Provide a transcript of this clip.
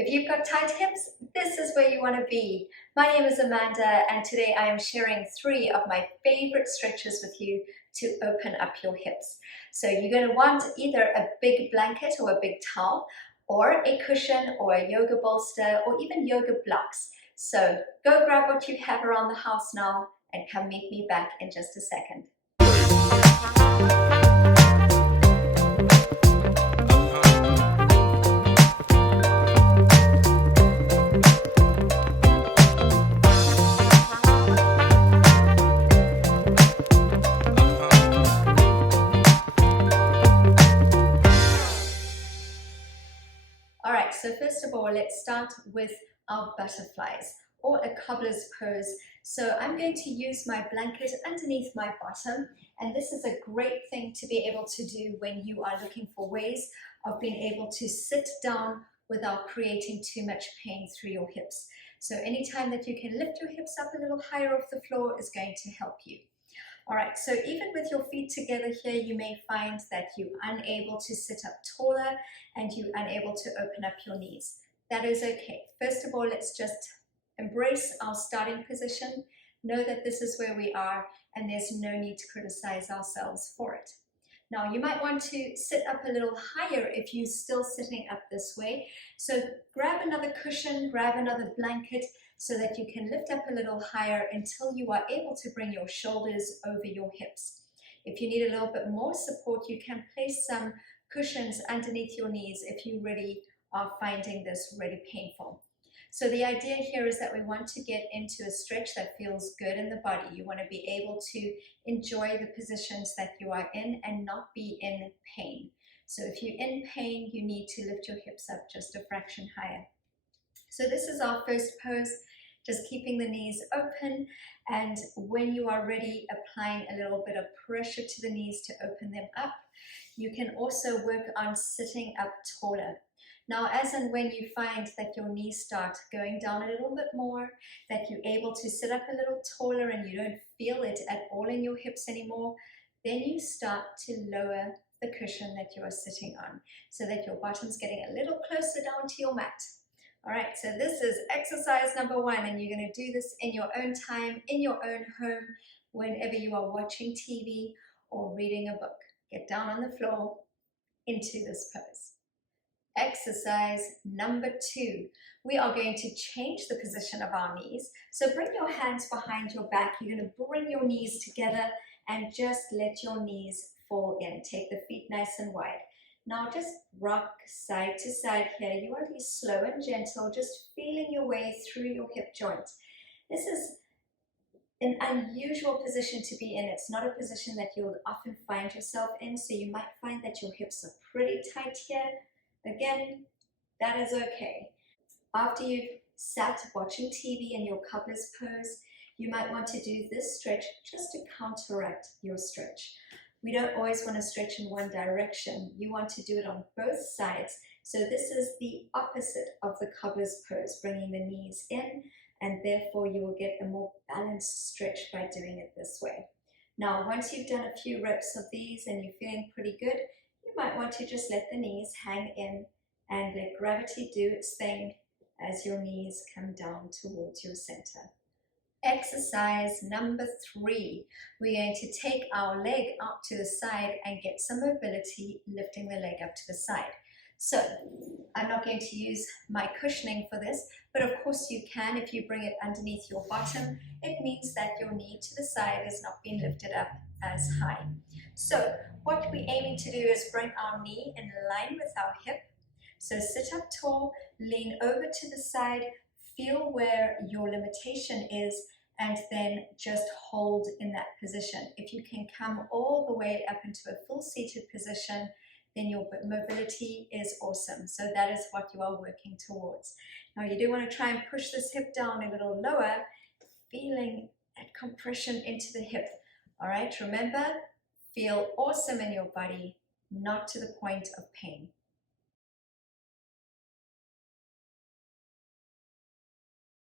If you've got tight hips, this is where you want to be. My name is Amanda, and today I am sharing 3 of my favorite stretches with you to open up your hips. So you're going to want either a big blanket or a big towel, or a cushion or a yoga bolster, or even yoga blocks. So go grab what you have around the house now and come meet me back in just a second. Alright, so first of all, let's start with our butterflies or a cobbler's pose. So I'm going to use my blanket underneath my bottom, and this is a great thing to be able to do when you are looking for ways of being able to sit down without creating too much pain through your hips. So anytime that you can lift your hips up a little higher off the floor is going to help you. All right, so even with your feet together here, you may find that you're unable to sit up taller and you're unable to open up your knees. That is okay. First of all, let's just embrace our starting position. Know that this is where we are and there's no need to criticize ourselves for it. Now, you might want to sit up a little higher if you're still sitting up this way. So grab another cushion, grab another blanket, so that you can lift up a little higher until you are able to bring your shoulders over your hips. If you need a little bit more support, you can place some cushions underneath your knees if you really are finding this really painful. So the idea here is that we want to get into a stretch that feels good in the body. You want to be able to enjoy the positions that you are in and not be in pain. So if you're in pain, you need to lift your hips up just a fraction higher. So this is our first pose, just keeping the knees open, and when you are ready, applying a little bit of pressure to the knees to open them up. You can also work on sitting up taller. Now, as and when you find that your knees start going down a little bit more, that you're able to sit up a little taller and you don't feel it at all in your hips anymore, then you start to lower the cushion that you are sitting on so that your bottom's getting a little closer down to your mat. All right, so this is exercise number 1, and you're going to do this in your own time, in your own home, whenever you are watching TV or reading a book. Get down on the floor into this pose. Exercise number 2, we are going to change the position of our knees. So bring your hands behind your back. You're going to bring your knees together and just let your knees fall in. Take the feet nice and wide. Now just rock side to side here. You want to be slow and gentle, just feeling your way through your hip joint. This is an unusual position to be in. It's not a position that you'll often find yourself in, so you might find that your hips are pretty tight here. Again, that is okay. After you've sat watching TV in your cobbler's pose, you might want to do this stretch just to counteract your stretch. We don't always want to stretch in one direction. You want to do it on both sides. So this is the opposite of the cobbler's pose, bringing the knees in, and therefore you will get a more balanced stretch by doing it this way. Now, once you've done a few reps of these and you're feeling pretty good, you might want to just let the knees hang in and let gravity do its thing as your knees come down towards your center. Exercise number 3, we're going to take our leg out to the side and get some mobility, lifting the leg up to the side. So I'm not going to use my cushioning for this, but of course you can if you bring it underneath your bottom. It means that your knee to the side is not being lifted up as high. So what we're aiming to do is bring our knee in line with our hip. So sit up tall, lean over to the side, feel where your limitation is, and then just hold in that position. If you can come all the way up into a full seated position, then your mobility is awesome. So that is what you are working towards. Now you do want to try and push this hip down a little lower, feeling that compression into the hip. All right, remember, feel awesome in your body, not to the point of pain.